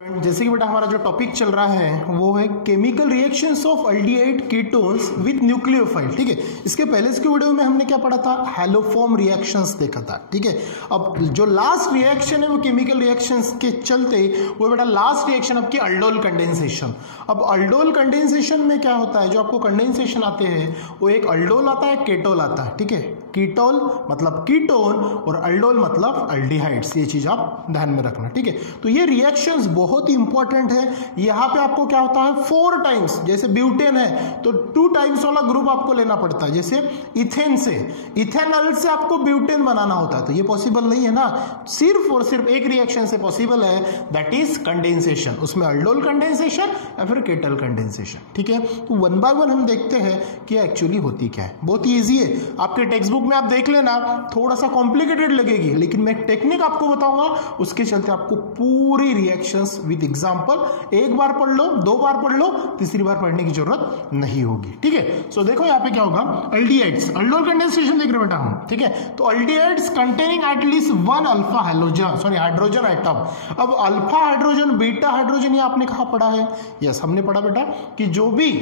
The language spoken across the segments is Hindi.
जैसे कि बेटा हमारा जो टॉपिक चल रहा है वो है chemical reactions of aldehyde ketones with nucleophile. ठीक है, इसके पहले इसके वीडियो में हमने क्या पढ़ा था, हैलोफॉर्म रिएक्शंस देखा था। ठीक है, अब जो लास्ट रिएक्शन है वो केमिकल रिएक्शंस के चलते वो बेटा लास्ट रिएक्शन आपकी अल्डोल कंडेंसेशन। अब अल्डोल कंडेंसेशन में क्या होता है, जो आपको कंडेंसेशन आते हैं वो एक अल्डोल आता है, केटोल आता है। ठीक है, कीटोल मतलब कीटोन और अल्डोल मतलब अल्डिहाइड्स, ये चीज आप ध्यान में रखना। ठीक है, तो ये रिएक्शंस बहुत ही इंपॉर्टेंट है। यहाँ पे आपको क्या होता है 4 टाइम्स, जैसे ब्यूटेन है तो 2 टाइम्स वाला ग्रुप आपको लेना पड़ता है। जैसे इथेन से इथेनॉल से आपको ब्यूटेन बनाना होता है, तो ये पॉसिबल नहीं है ना, सिर्फ और सिर्फ एक रिएक्शन से पॉसिबल है, दैट इज कंडेंसेशन। उसमें अल्डोल कंडेंसेशन या फिर केटल कंडेंसेशन। ठीक है, तो 1 बाय 1 हम देखते हैं कि एक्चुअली होती क्या है। बहुत ईजी है, आपके टेक्स्ट बुक में आप देख लेना, थोड़ा सा कॉम्प्लिकेटेड लगेगी, लेकिन मैं टेक्निक आपको बताऊंगा, उसके चलते आपको पूरी रिएक्शंस विद एग्जांपल एक बार पढ़ लो, 2 बार पढ़ लो, तीसरी बार पढ़ने की जरूरत नहीं होगी। ठीक है, सो देखो यहाँ पे क्या होगा, अल्डिहाइड्स, अल्डोल कंडेंसेशन देख रहे बेटा हम। ठीक है, तो aldehydes containing at least 1 alpha hydrogen atom. अब अल्फा हाइड्रोजन, बीटा हाइड्रोजन ये आपने कहा पढ़ा है? यस, हमने पढ़ा बेटा कि जो भी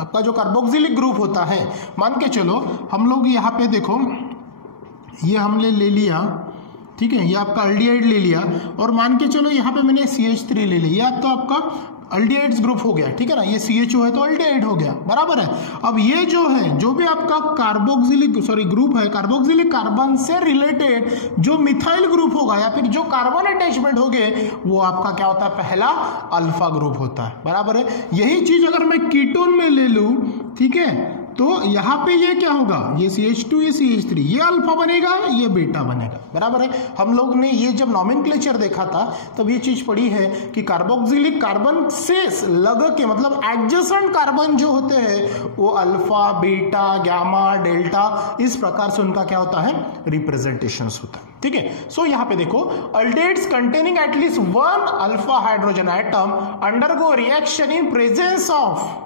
आपका जो कार्बोक्सिलिक ग्रुप होता है, मान के चलो हम लोग यहाँ पे देखो, ये हमने ले लिया, ठीक है, ये आपका अल्डिहाइड ले लिया, और मान के चलो यहाँ पे मैंने CH3 ले लिया, तो आपका अल्डिहाइड्स ग्रुप हो गया। ठीक है ना, ये CHO है तो अल्डिहाइड हो गया, बराबर है। अब ये जो है, जो भी आपका कार्बोक्सिलिक ग्रुप है, कार्बोक्सिलिक कार्बन से रिलेटेड जो मिथाइल ग्रुप होगा या फिर जो कार्बन अटैचमेंट हो गए, वो आपका क्या होता है, पहला अल्फा ग्रुप होता है, बराबर है। यही चीज अगर मैं कीटोन में ले लूं, ठीक है, तो यहाँ पे ये क्या होगा, ये CH2 ये CH3, ये अल्फा बनेगा, ये बीटा बनेगा, बराबर है। हम लोग ने ये जब नॉमेनक्लेचर देखा था तब ये चीज पढ़ी है कि कार्बोक्सिलिक कार्बन से लग के, मतलब एडजेसेंट कार्बन जो होते हैं वो अल्फा, बीटा, गामा, डेल्टा, इस प्रकार से उनका क्या होता है, रिप्रेजेंटेशन होता है। ठीक है, सो यहाँ पे देखो, aldehydes containing at least 1 alpha hydrogen atom undergo reaction in presence of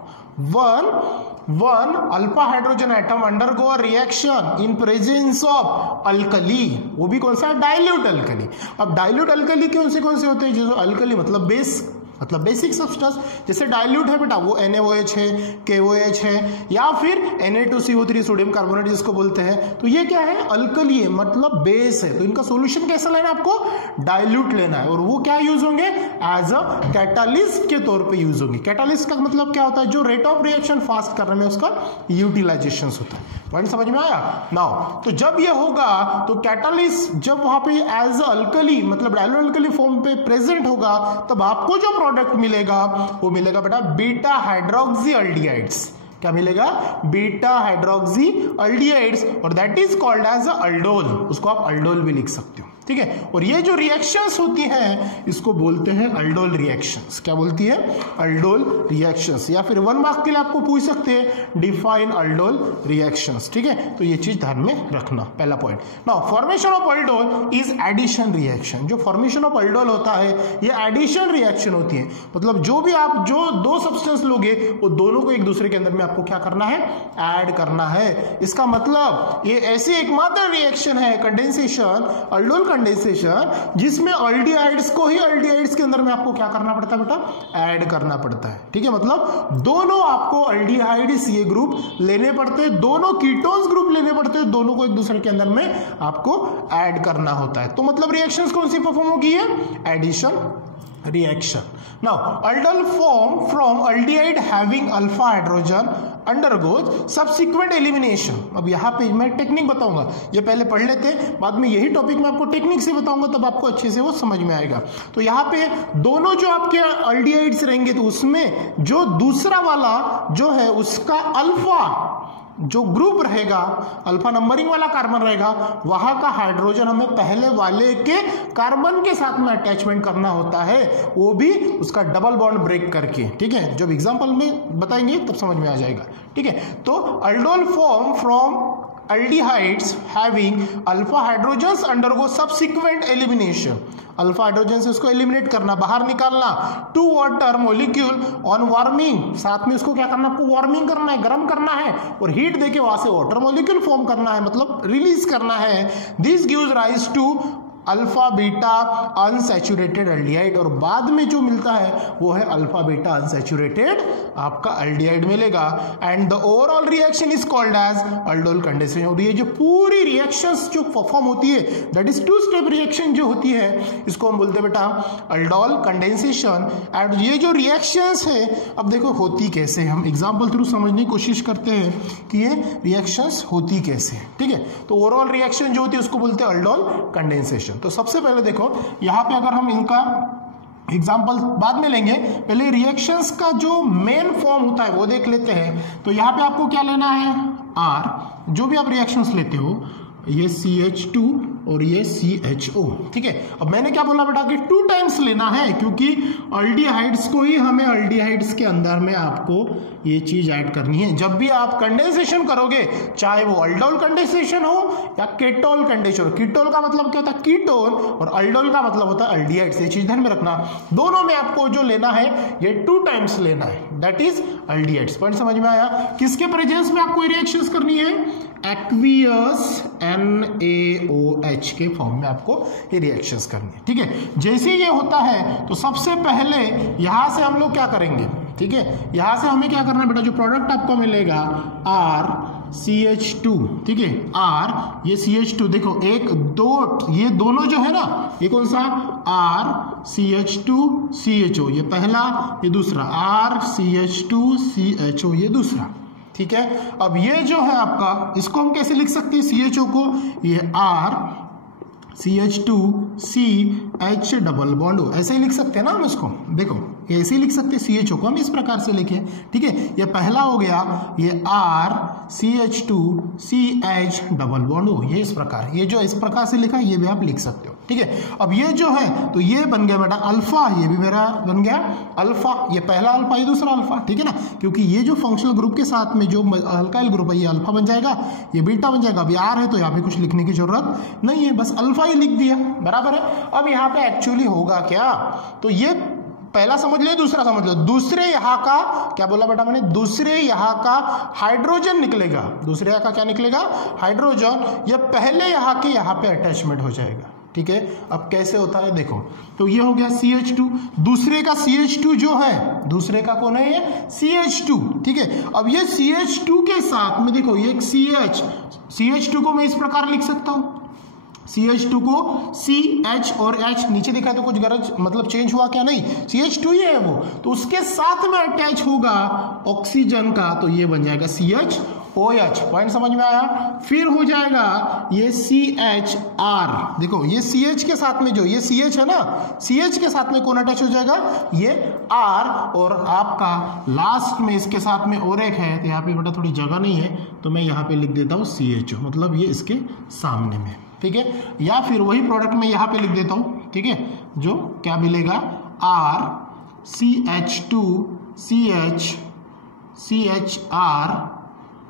1 alpha hydrogen atom undergo reaction in presence of alkali, वो भी कौन सा, डाइल्यूट अल्कली। अब डाइल्यूट अल्कली कौन से होते हैं, जो अल्कली मतलब बेस, मतलब बेसिक सब्सटेंस, जैसे डाइल्यूट है बेटा वो NaOH है, KOH है, या फिर Na2CO3 सोडियम कार्बोनेट जिसको बोलते हैं, तो ये क्या है, अल्कली है, मतलब बेस है। तो इनका सॉल्यूशन कैसा लेना है आपको, डाइल्यूट लेना है, और वो क्या यूज होंगे, एज अ कैटालिस्ट के तौर पे यूज होंगे। कैटालिस्ट का मतलब क्या होता है, जो रेट ऑफ रिएक्शन फास्ट करने में उसका यूटिलाइजेशन होता है। पॉइंट समझ में आया नाउ? तो जब ये होगा तो कैटालिस्ट जब वहां पे एज अल्कली मतलब डाइल्यूट अल्कली फॉर्म पे प्रेजेंट होगा, तब आपको जो प्रोडक्ट मिलेगा वो मिलेगा बेटा बीटा हाइड्रोक्सी अल्डिहाइड्स। क्या मिलेगा, बीटा हाइड्रोक्सी अल्डिहाइड्स, और that is called as a aldol. उसको आप अल्डोल भी लिख सकते हो। ठीक है, और ये जो रिएक्शंस होती हैं इसको बोलते हैं अल्डोल रिएक्शंस। क्या बोलती है, अल्डोल रिएक्शंस। या फिर 1 मार्क्स के लिए आपको पूछ सकते हैं डिफाइन अल्डोल रिएक्शंस। ठीक है, तो ये चीज ध्यान में रखना, पहला point. Now formation of aldol is addition reaction. जो फॉर्मेशन ऑफ अल्डोल होता है ये एडिशन रिएक्शन होती है, मतलब जो भी आप जो 2 सब्सटेंस लोगे वो दोनों को एक दूसरे के अंदर में आपको क्या करना है, ऐड करना है। इसका मतलब ये ऐसी एकमात्र रिएक्शन है कंडेंसेशन, अल्डोल कंडेंसेशन, जिसमें अल्डिहाइड्स को ही अल्डिहाइड्स के अंदर में आपको क्या करना पड़ता है बेटा, ऐड करना पड़ता है। ठीक है, मतलब दोनों आपको अल्डिहाइड्स ये ग्रुप लेने पड़ते हैं, दोनों कीटोन्स ग्रुप लेने पड़ते हैं, दोनों को एक दूसरे के अंदर में आपको ऐड करना होता है। तो मतलब रिएक्शंस कौन सी परफॉर्म होगी है, addition reaction. Now aldol form from aldehyde having alpha hydrogen undergoes subsequent elimination. अब यहाँ पे मैं टेक्निक बताऊंगा, ये पहले पढ़ लेते हैं, बाद में यही टॉपिक मैं आपको टेक्निक से बताऊंगा, तब आपको अच्छे से वो समझ में आएगा। तो यहाँ पे दोनों जो आपके अल्डिहाइड्स रहेंगे तो उसमें जो दूसरा वाला जो है उसका अल्फा जो ग्रुप रहेगा, अल्फा नंबरिंग वाला कार्बन रहेगा, वहां का हाइड्रोजन हमें पहले वाले के कार्बन के साथ में अटैचमेंट करना होता है, वो भी उसका डबल बॉन्ड ब्रेक करके। ठीक है, जब एग्जांपल में बताएंगे तब समझ में आ जाएगा। ठीक है, तो aldol form from aldehydes having alpha hydrogens undergo subsequent elimination. Alpha hydrogen से उसको एलिमिनेट करना, बाहर निकालना, 2 वाटर मॉलिक्यूल ऑन वार्मिंग, साथ में उसको क्या करना, आपको वार्मिंग करना है, गर्म करना है, और हीट देके वहां से वाटर मॉलिक्यूल फॉर्म करना है, मतलब रिलीज करना है। This gives rise to alpha beta unsaturated aldehyde, और बाद में जो मिलता है वो है अल्फा बीटा अनसैचुरेटेड आपका एल्डिहाइड मिलेगा। And the overall reaction is called as aldol condensation. और ये जो पूरी रिएक्शंस जो परफॉर्म होती है दैट इज 2 स्टेप रिएक्शन जो होती है, इसको हम बोलते हैं बेटा अल्डोल कंडेंसेशन। एंड ये जो रिएक्शंस है अब देखो होती कैसे, हम एग्जांपल थ्रू समझने की कोशिश करते हैं कि ये रिएक्शंस होती कैसे, ठीक है। तो ओवरऑल रिएक्शन जो होती है उसको बोलते हैं अल्डोल कंडेंसेशन। तो सबसे पहले देखो यहाँ पे अगर हम इनका एग्जाम्पल बाद में लेंगे, पहले रिएक्शंस का जो मेन फॉर्म होता है वो देख लेते हैं। तो यहाँ पे आपको क्या लेना है, R, जो भी आप रिएक्शंस लेते हो, ये CH2 और ये CHO, ठीक है। अब मैंने क्या बोला बेटा कि 2 टाइम्स लेना है, क्योंकि अल्डिहाइड्स को ही हमें अल्डिहाइड्स के अंदर में आपको ये चीज ऐड करनी है। जब भी आप कंडेंसेशन करोगे, चाहे वो अल्डोल कंडेंसेशन हो या केटोल कंडेंसेशन, कीटोल का मतलब क्या होता है कीटोन, और अल्डोल का मतलब होता है अल्डिहाइड्स। ये चीज ध्यान में रखना, दोनों में आपको जो लेना है ये 2 टाइम्स लेना है, दैट इज अल्डिहाइड्स। पॉइंट समझ में आया? किसके प्रेजेंस में आपको रिएक्शंस करनी है, एक्वियस NaOH के फॉर्म में आपको ये रिएक्शंस करनी है, ठीक है। जैसे ये होता है तो सबसे पहले यहां से हम लोग क्या करेंगे, ठीक है, यहां से हमें क्या करना है बेटा, जो प्रोडक्ट आपको मिलेगा RCH2, ठीक है, R ये CH2 देखो 1 2 ये दोनों जो है ना, ये कौन सा RCH2 CHO, ये पहला, ये दूसरा RCH2 CHO, ये दूसरा, ठीक है। अब ये जो है आपका, इसको हम कैसे लिख सकते हैं, CHO को, ये RCH2CH डबल बॉन्ड हो, ऐसे ही लिख सकते हैं ना हम इसको, देखो ऐसे ही लिख सकते हैं, CHO को हम इस प्रकार से लिखे, ठीक है। ये पहला हो गया, ये RCH2CH डबल बॉन्ड हो, ये इस प्रकार, ये जो इस प्रकार से लिखा ये भी आप लिख सकते हो, ठीक है। अब ये जो है तो ये बन गया बेटा अल्फा, ये भी मेरा बन गया अल्फा, ये पहला अल्फा ये दूसरा अल्फा, ठीक है ना, क्योंकि ये जो फंक्शनल ग्रुप के साथ में जो अल्काइल ग्रुप है ये अल्फा बन जाएगा, ये बीटा बन जाएगा। अभी R है तो यहाँ पे कुछ लिखने की जरूरत नहीं है, बस अल्फा ही लिख दिया, बराबर है। अब यहाँ पे एक्चुअली होगा क्या, तो ये पहला समझ लो, दूसरा समझ लो, दूसरे यहाँ का क्या बोला बेटा मैंने, दूसरे यहाँ का हाइड्रोजन निकलेगा, दूसरे यहाँ का क्या निकलेगा, हाइड्रोजन, ये पहले यहाँ के यहाँ पे अटैचमेंट हो जाएगा, ठीक है। अब कैसे होता है देखो, तो ये हो गया CH2, दूसरे का CH2 जो है, दूसरे का कौन है ये CH2, ठीक है। अब ये CH2 के साथ में देखो ये CH2 को मैं इस प्रकार लिख सकता हूं, CH2 को CH और H नीचे दिखा तो कुछ गरज मतलब चेंज हुआ क्या, नहीं, CH2 ही है वो, तो उसके साथ में अटैच होगा ऑक्सीजन का, तो ये बन जाएगा CHOH। पॉइंट समझ में आया? फिर हो जाएगा ये CHR, देखो ये CH के साथ में जो ये CH है ना, CH के साथ में कौन अटैच हो जाएगा, ये R, और आपका लास्ट में इसके साथ में और एक है, तो यहाँ पे बेटा थोड़ी जगह नहीं है तो मैं यहाँ पे लिख देता हूँ CHO, मतलब ये इसके सामने में, ठीक है। या फिर वही प्रोडक्ट में यहाँ पे लिख देता हूँ, ठीक है, जो क्या मिलेगा RCH2 CHR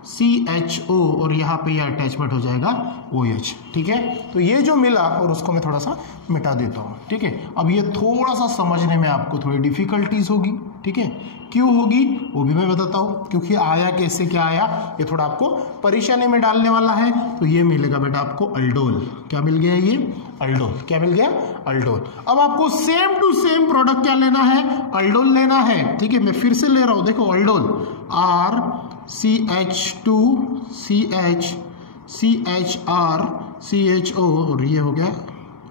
CHO, और यहाँ पे ये अटैचमेंट हो जाएगा OH, ठीक है। तो ये जो मिला और उसको मैं थोड़ा सा मिटा देता हूँ, ठीक है। अब ये थोड़ा सा समझने में आपको थोड़ी डिफिकल्टीज होगी, ठीक है, क्यों होगी वो भी मैं बताता हूँ, क्योंकि आया कैसे क्या आया ये थोड़ा आपको परेशानी में डालने वाला है। तो ये मिलेगा बेटा आपको अल्डोल, क्या मिल गया, ये अल्डोल, क्या मिल गया, अल्डोल। अब आपको सेम टू सेम प्रोडक्ट क्या लेना है, अल्डोल लेना है, ठीक है। मैं फिर से ले रहा हूँ, देखो aldol RCH2 CH CHR CHO, और ये हो गया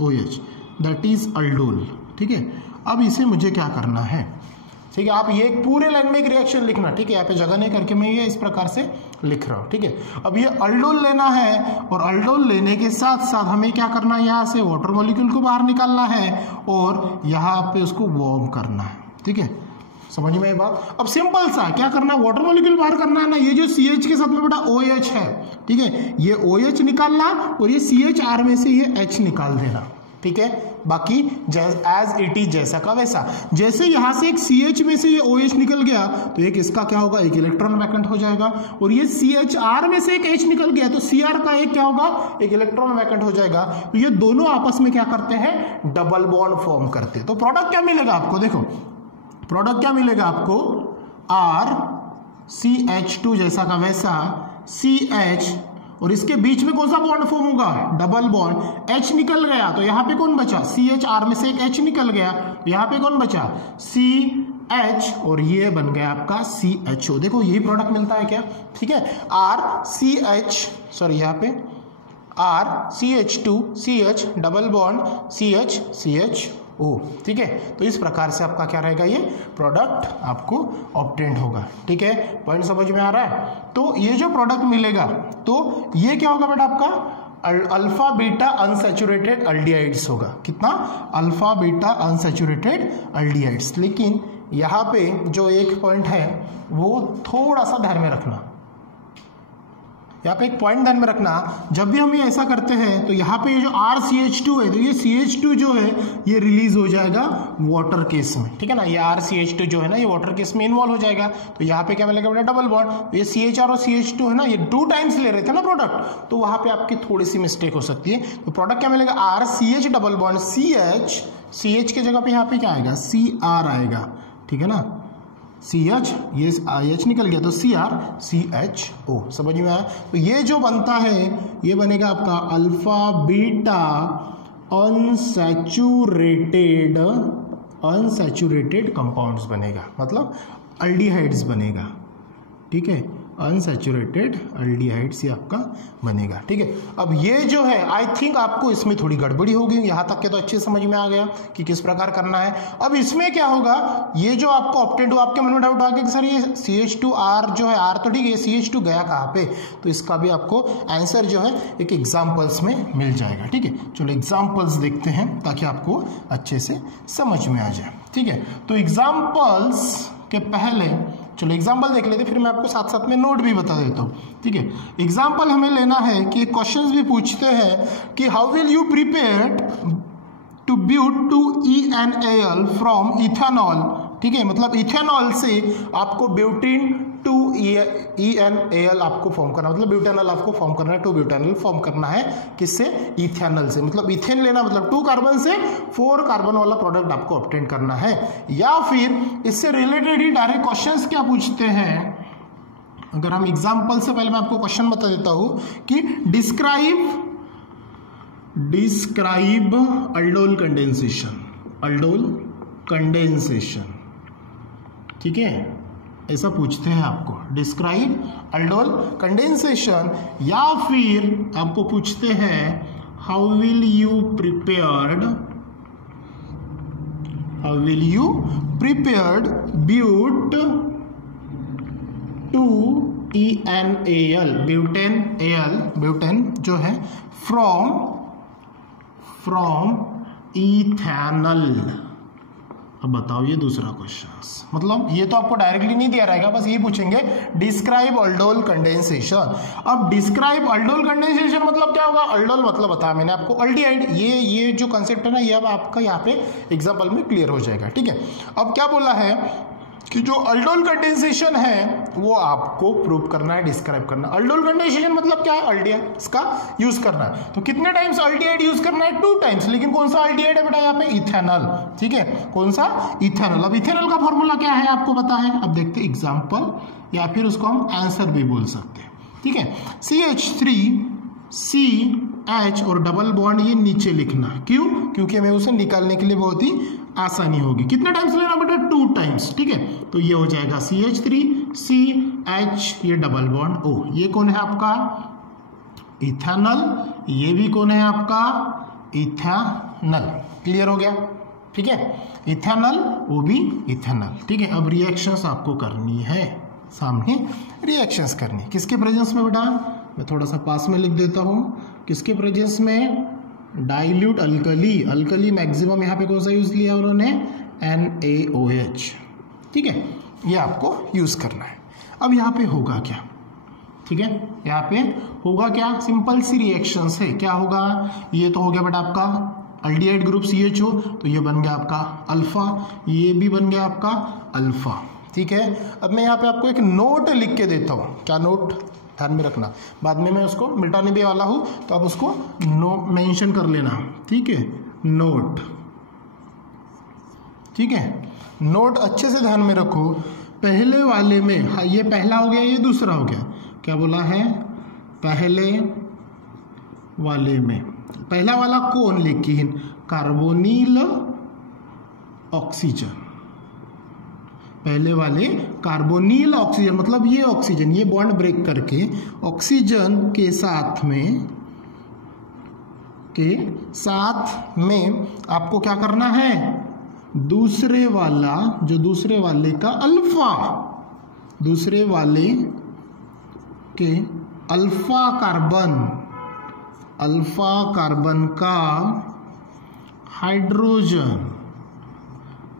OH, दैट इज अल्डोल, ठीक है। अब इसे मुझे क्या करना है, ठीक है, आप ये पूरे लाइन में एक रिएक्शन लिखना, ठीक है, यहाँ पे जगह नहीं करके मैं ये इस प्रकार से लिख रहा हूँ, ठीक है। अब ये अल्डोल लेना है, और अल्डोल लेने के साथ साथ हमें क्या करना है, यहाँ से वाटर मॉलिक्यूल को बाहर निकालना है और यहाँ पे उसको वार्म करना है, ठीक है। समझ में ये बात? अब सिंपल सा क्या करना है, वाटर मॉलिक्यूल बाहर करना है ना, ये जो CH के साथ में बेटा OH है, ठीक है, ये OH निकालना और ये CHR में से ये H निकाल देना, ठीक है। बाकी एज इट इज जैसा का वैसा, जैसे यहां से एक CH में से ये OH निकल गया तो एक इसका क्या होगा, एक इलेक्ट्रॉन वैकेंट हो जाएगा, और ये CHR में से एक H निकल गया तो Cr का एक क्या होगा, एक इलेक्ट्रॉन वैकेंट हो जाएगा। तो ये दोनों आपस में क्या करते हैं, डबल बॉन्ड फॉर्म करते हैं। तो प्रोडक्ट क्या मिलेगा आपको, देखो प्रोडक्ट क्या मिलेगा आपको, RCH2 जैसा का वैसा CH और इसके बीच में कौन सा बॉन्ड फॉर्म होगा, डबल बॉन्ड। H निकल गया तो यहाँ पे कौन बचा, CH, R में से एक H निकल गया तो यहाँ पे कौन बचा, CH, और ये बन गया आपका CHO। देखो यही प्रोडक्ट मिलता है क्या, ठीक है, RCH, सॉरी यहाँ पे RCH2 CH double bond CH CHO, ठीक है। तो इस प्रकार से आपका क्या रहेगा, ये प्रोडक्ट आपको ऑब्टेन्ड होगा, ठीक है। पॉइंट समझ में आ रहा है। तो ये जो प्रोडक्ट मिलेगा तो ये क्या होगा बेटा, आपका अल्फा बीटा अनसैचुरेटेड अल्डिहाइड्स होगा। कितना, अल्फा बीटा अनसैचुरेटेड अल्डिहाइड्स। लेकिन यहाँ पे जो एक पॉइंट है वो थोड़ा सा ध्यान में रखना, यहाँ पे एक पॉइंट ध्यान में रखना, जब भी हम ये ऐसा करते हैं तो यहाँ पे ये जो RCH2 है तो ये CH2 जो है ये रिलीज हो जाएगा वाटर केस में, ठीक है ना। ये RCH2 जो है ना ये वाटर केस में इन्वॉल्व हो जाएगा तो यहाँ पे क्या मिलेगा बेटा, डबल बॉन्ड। ये CHR और CH2 है ना, ये 2 टाइम्स ले रहे थे ना प्रोडक्ट, तो वहां पे आपकी थोड़ी सी मिस्टेक हो सकती है। तो प्रोडक्ट क्या मिलेगा, RCH डबल बॉन्ड CH की जगह पे यहाँ पे क्या आएगा, CR आएगा, ठीक है ना। CH, ये H निकल गया तो CR CHO, समझ में आया। तो ये जो बनता है ये बनेगा आपका अल्फा बीटा अनसैचुरेटेड कंपाउंड्स बनेगा, मतलब अल्डिहाइड्स बनेगा, ठीक है, अनसैचुरेटेड अल्डिहाइड्स ये आपका बनेगा, ठीक है। अब ये जो है आई थिंक आपको इसमें थोड़ी गड़बड़ी होगी, यहाँ तक के तो अच्छे समझ में आ गया कि किस प्रकार करना है। अब इसमें क्या होगा, ये जो आपको ऑब्टेन्ड हो, आपके मन में डाउट आ गया कि सर ये CH2R जो है, R तो ठीक है, CH2 गया कहाँ पे, तो इसका भी आपको आंसर जो है एक एग्जाम्पल्स में मिल जाएगा, ठीक है। चलो एग्जाम्पल्स देखते हैं ताकि आपको अच्छे से समझ में आ जाए, ठीक है। तो एग्जाम्पल्स के पहले चलो एग्जाम्पल देख लेते, फिर मैं आपको साथ साथ में नोट भी बता देता हूँ, ठीक है। एग्जाम्पल हमें लेना है कि क्वेश्चंस भी पूछते हैं कि how will you prepare to but 2-ENAL from ethanol, ठीक है, मतलब इथेनॉल से आपको ब्यूटीन 2-ENAL आपको फॉर्म करना, मतलब ब्यूटेनॉल आपको फॉर्म करना है, 2 ब्यूटेनॉल फॉर्म करना है, किससे, इथेनॉल से, मतलब इथेन लेना, मतलब 2 कार्बन से 4 कार्बन वाला प्रोडक्ट आपको ऑब्टेन करना है। या फिर इससे रिलेटेड ही डायरेक्ट क्वेश्चंस क्या पूछते हैं, अगर हम एग्जाम्पल से पहले मैं आपको क्वेश्चन बता देता हूं कि डिस्क्राइब अल्डोल कंडेंसेशन, ठीक है, ऐसा पूछते हैं आपको, डिस्क्राइब अल्डोल कंडेंसेशन। या फिर आपको पूछते हैं how will you prepared but 2-ENAL butane जो है फ्रॉम इथेनॉल। अब बताओ ये दूसरा क्वेश्चन, मतलब ये तो आपको डायरेक्टली नहीं दिया रहेगा, बस ये पूछेंगे डिस्क्राइब अल्डोल कंडेंसेशन। अब डिस्क्राइब अल्डोल कंडेंसेशन मतलब क्या होगा, अल्डोल मतलब बताया मैंने आपको अल्डिहाइड, ये जो कंसेप्ट है ना ये अब आपका यहाँ पे एग्जाम्पल में क्लियर हो जाएगा, ठीक है। अब क्या बोला है कि जो अल्डोल कंडेंसेशन है वो आपको प्रूव करना है, डिस्क्राइब करना। अल्डोल कंडेंसेशन मतलब क्या है, अल्डिहाइड इसका यूज करना है। तो कितने टाइम्स अल्डिहाइड यूज करना है, 2 टाइम्स। लेकिन कौन सा अल्डिहाइड है बेटा, यहाँ पे इथेनॉल, ठीक है, कौन सा, इथेनॉल। अब इथेनॉल का फॉर्मूला क्या है आपको पता है, अब देखते हैं एग्जाम्पल, या फिर उसको हम आंसर भी बोल सकते हैं, ठीक है। CH3CH और डबल बॉन्ड ये नीचे लिखना, क्यों, क्योंकि हमें उसे निकालने के लिए बहुत ही आसानी होगी। कितने टाइम्स लेना बेटा, 2 टाइम्स, ठीक है। तो ये हो जाएगा CH3CH, ये डबल बॉन्ड O, ये कौन है आपका, इथेनॉल, ये भी कौन है आपका, इथेनॉल। क्लियर हो गया, ठीक है, इथेनॉल, वो भी इथेनॉल, ठीक है। अब रिएक्शंस आपको करनी है, सामने रिएक्शंस करनी है, किसके प्रेजेंस में बेटा, मैं थोड़ा सा पास में लिख देता हूं, किसके प्रेजेंस में, डाइल्यूट अल्कली मैक्सिमम यहाँ पे कौन सा यूज लिया उन्होंने, NaOH, ठीक है, ये आपको यूज करना है। अब यहाँ पे होगा क्या, ठीक है, यहाँ पे होगा क्या, सिंपल सी रिएक्शंस है। क्या होगा, ये तो हो गया बेटा आपका अल्डिहाइड ग्रुप CHO, तो ये बन गया आपका अल्फा, ये भी बन गया आपका अल्फा, ठीक है। अब मैं यहाँ पे आपको एक नोट लिख के देता हूँ, क्या नोट, ध्यान में रखना, बाद में मैं उसको मिटाने भी वाला हूं, तो आप उसको मेंशन कर लेना, ठीक है, नोट, ठीक है। नोट अच्छे से ध्यान में रखो, पहले वाले में ये पहला हो गया, ये दूसरा हो गया, क्या बोला है, पहले वाले में, पहला वाला कौन, लेकिन कार्बोनिल ऑक्सीजन, पहले वाले कार्बोनिल ऑक्सीजन, मतलब ये ऑक्सीजन ये बॉन्ड ब्रेक करके ऑक्सीजन के साथ में आपको क्या करना है, दूसरे वाला जो दूसरे वाले का अल्फा, दूसरे वाले के अल्फा कार्बन का हाइड्रोजन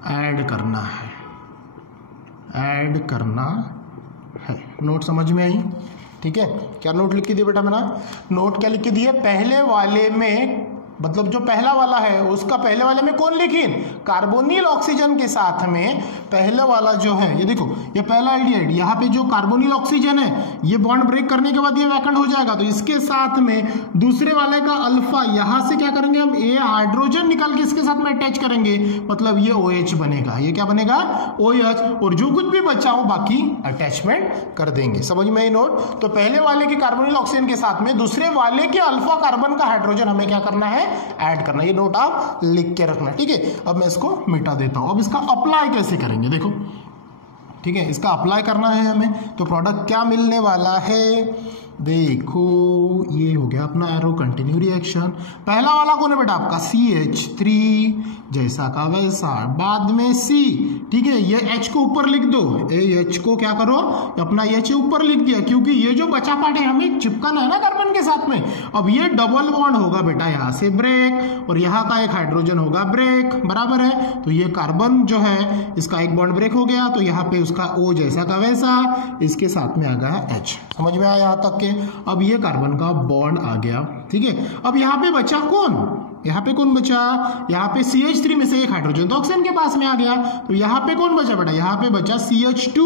ऐड करना है। नोट समझ में आई? ठीक है, क्या नोट लिख के दिया बेटा मैंने? नोट क्या लिख के दिया? पहले वाले में, मतलब जो पहला वाला है उसका पहले वाले में कौन, लेकिन कार्बोनिल ऑक्सीजन के साथ में पहले वाला जो है, ये देखो ये पहला एल्डिहाइड, यहाँ पे जो कार्बोनिल ऑक्सीजन है ये बॉन्ड ब्रेक करने के बाद ये वैकेंट हो जाएगा, तो इसके साथ में दूसरे वाले का अल्फा, यहां से क्या करेंगे हम, ये हाइड्रोजन निकाल के इसके साथ में अटैच करेंगे, मतलब ये OH बनेगा। ये क्या बनेगा? OH, और जो कुछ भी बचा हो बाकी अटैचमेंट कर देंगे। समझ में आई नोट? तो पहले वाले के कार्बोनिल ऑक्सीजन के साथ में दूसरे वाले के अल्फा कार्बन का हाइड्रोजन हमें क्या करना है, ऐड करना। ये नोट आप लिख के रखना, ठीक है। अब मैं इसको मिटा देता हूं। अब इसका अप्लाई कैसे करेंगे देखो, ठीक है, इसका अप्लाई करना है हमें, तो प्रोडक्ट क्या मिलने वाला है, देखो ये हो गया अपना एरो कंटिन्यू रिएक्शन। पहला वाला कौन है बेटा आपका, CH3, जैसा का वैसा, बाद में C, ठीक है, ये H को ऊपर लिख दो, H को क्या करो, अपना H ऊपर लिख दिया, क्योंकि ये जो बचा पार्ट है हमें चिपकाना है ना कार्बन के साथ में। अब ये डबल बॉन्ड होगा बेटा, यहाँ से ब्रेक, और यहाँ का एक हाइड्रोजन होगा ब्रेक, बराबर है। तो ये कार्बन जो है इसका एक बॉन्ड ब्रेक हो गया, तो यहाँ पे उसका O जैसा का वैसा, इसके साथ में आ गया H। समझ में आया यहाँ तक के? अब ये कार्बन का बॉन्ड आ गया, ठीक है। अब यहाँ पे बचा कौन, यहाँ पे कौन बचा, यहाँ पे CH3 में से एक हाइड्रोजन तो ऑक्सीजन के पास में आ गया, तो यहाँ पे कौन बचा बेटा, यहाँ पे बचा CH2,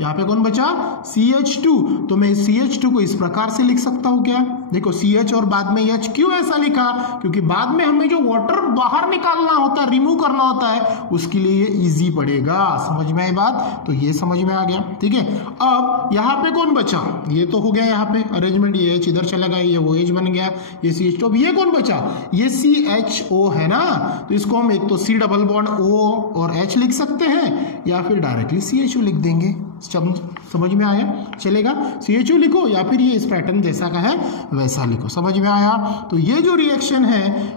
यहाँ पे कौन बचा, CH2। तो मैं CH2 को इस प्रकार से लिख सकता हूँ क्या, देखो CH और बाद में H, क्यों ऐसा लिखा, क्योंकि बाद में हमें जो वाटर बाहर निकालना होता है, रिमूव करना होता है, उसके लिए ये इजी पड़ेगा। समझ में आई बात? तो ये समझ में आ गया, ठीक है। अब यहाँ पे कौन बचा, ये तो हो गया यहाँ पे अरेंजमेंट, ये H इधर चला गया, ये OH बन गया, ये CH2। अब ये कौन बचा, ये CHO है ना, तो इसको हम एक तो C डबल बॉन्ड O और H लिख सकते हैं, या फिर डायरेक्टली CHO लिख देंगे। समझ में आया? चलेगा, CHO लिखो, या फिर ये इस पैटर्न जैसा का है वैसा लिखो। समझ में आया? तो ये जो रिएक्शन है,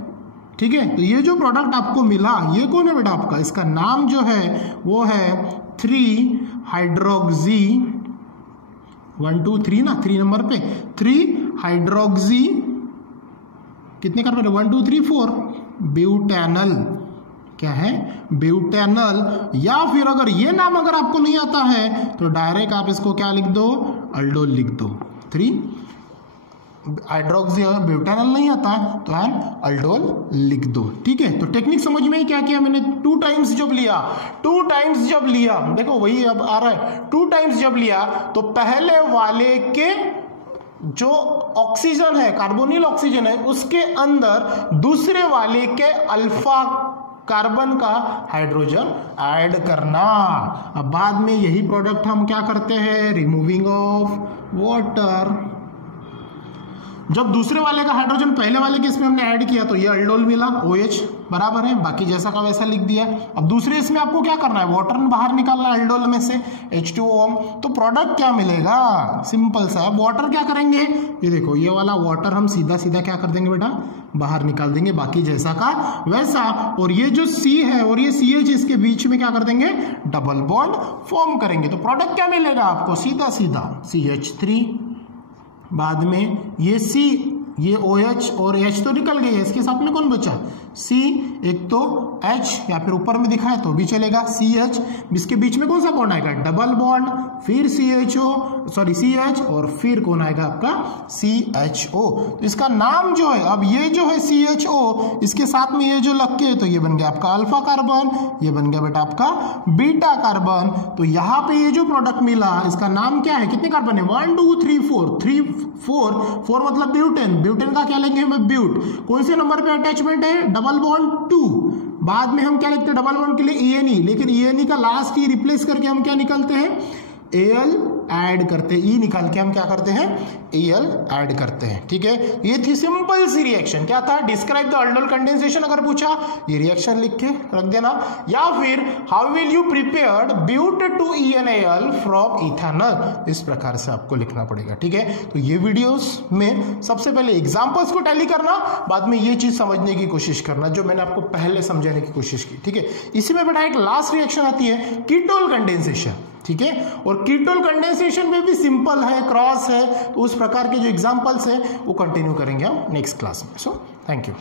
ठीक है, तो ये जो प्रोडक्ट आपको मिला, ये कौन है बेटा आपका, इसका नाम जो है वो है 3 हाइड्रोक्सी, 1 2 3 ना, 3 नंबर पे 3 हाइड्रोक्सी, कितने कार्बन है, 1 2 3 4, ब्यूटेनल, क्या है, ब्यूटेनल। या फिर अगर ये नाम अगर आपको नहीं आता है तो डायरेक्ट आप इसको क्या लिख दो, अल्डोल लिख दो। 3 हाइड्रोक्सी, ब्यूटेनल नहीं आता है तो एन अल्डोल लिख दो, ठीक है। तो टेक्निक समझ में ही क्या किया मैंने, 2 टाइम्स जब लिया, देखो वही अब आ रहा है, 2 टाइम्स जब लिया तो पहले वाले के जो ऑक्सीजन है, कार्बोनिल ऑक्सीजन है, उसके अंदर दूसरे वाले के अल्फा कार्बन का हाइड्रोजन ऐड करना। अब बाद में यही प्रोडक्ट हम क्या करते हैं, रिमूविंग ऑफ वाटर। जब दूसरे वाले का हाइड्रोजन पहले वाले के इसमें हमने ऐड किया तो ये अल्डोल मिला, OH बराबर है, बाकी जैसा का वैसा लिख दिया। अब दूसरे इसमें आपको क्या करना है, वाटर बाहर निकालना है अल्डोल में से, H2O। तो प्रोडक्ट क्या मिलेगा, सिंपल सा। अब वाटर क्या करेंगे, ये देखो ये वाला वाटर हम सीधा सीधा क्या कर देंगे बेटा, बाहर निकाल देंगे, बाकी जैसा का वैसा। और ये जो C है और ये CH, इसके बीच में क्या कर देंगे, डबल बॉन्ड फॉर्म करेंगे। तो प्रोडक्ट क्या मिलेगा आपको, सीधा सीधा CH3, बाद में ये C, ये OH और H तो निकल गई है, इसके साथ में कौन बचा, C, एक तो H, या फिर ऊपर में दिखाए तो भी चलेगा, CH, इसके बीच में कौन सा बॉन्ड आएगा, डबल बॉन्ड, फिर CH, और फिर कौन आएगा आपका CHO। तो इसका नाम जो है, अब ये जो है CHO, इसके साथ में ये जो लग के, तो ये बन गया आपका अल्फा कार्बन, ये बन गया बेटा आपका बीटा कार्बन। तो यहाँ पे ये जो प्रोडक्ट मिला, इसका नाम क्या है, कितने कार्बन है, 1 2 3 4, 4 मतलब ब्यूटेन, ब्यूटेन का क्या लेंगे हमें, ब्यूट। कौन से नंबर पे अटैचमेंट है, डबल बॉन्ड 2। बाद में हम क्या लिखते हैं, डबल बॉन्ड के लिए ENE, लेकिन ENE का लास्ट ही रिप्लेस करके हम क्या निकलते हैं, एल ऐड करते हैं, ई निकाल के हम क्या करते हैं, एल ऐड करते हैं। ठीक है, ये थी सिंपल सी रिएक्शन। क्या था, डिस्क्राइब द अल्डोल कंडेंसेशन अगर पूछा ये रिएक्शन लिख के रख देना, या फिर how will you prepared but two EnAl from ethanol, इस प्रकार से आपको लिखना पड़ेगा। ठीक है, तो ये वीडियोस में सबसे पहले एग्जांपल्स को टैली करना, बाद में ये चीज समझने की कोशिश करना जो मैंने आपको पहले समझाने की कोशिश की। ठीक है, इसी में बेटा एक लास्ट रिएक्शन आती है कीटोल कंडेंसेशन। ठीक है, और कीटोल कंडेंसेशन में भी सिंपल है, क्रॉस है, तो उस प्रकार के जो एग्जांपल्स है वो कंटिन्यू करेंगे हम नेक्स्ट क्लास में। So thank you.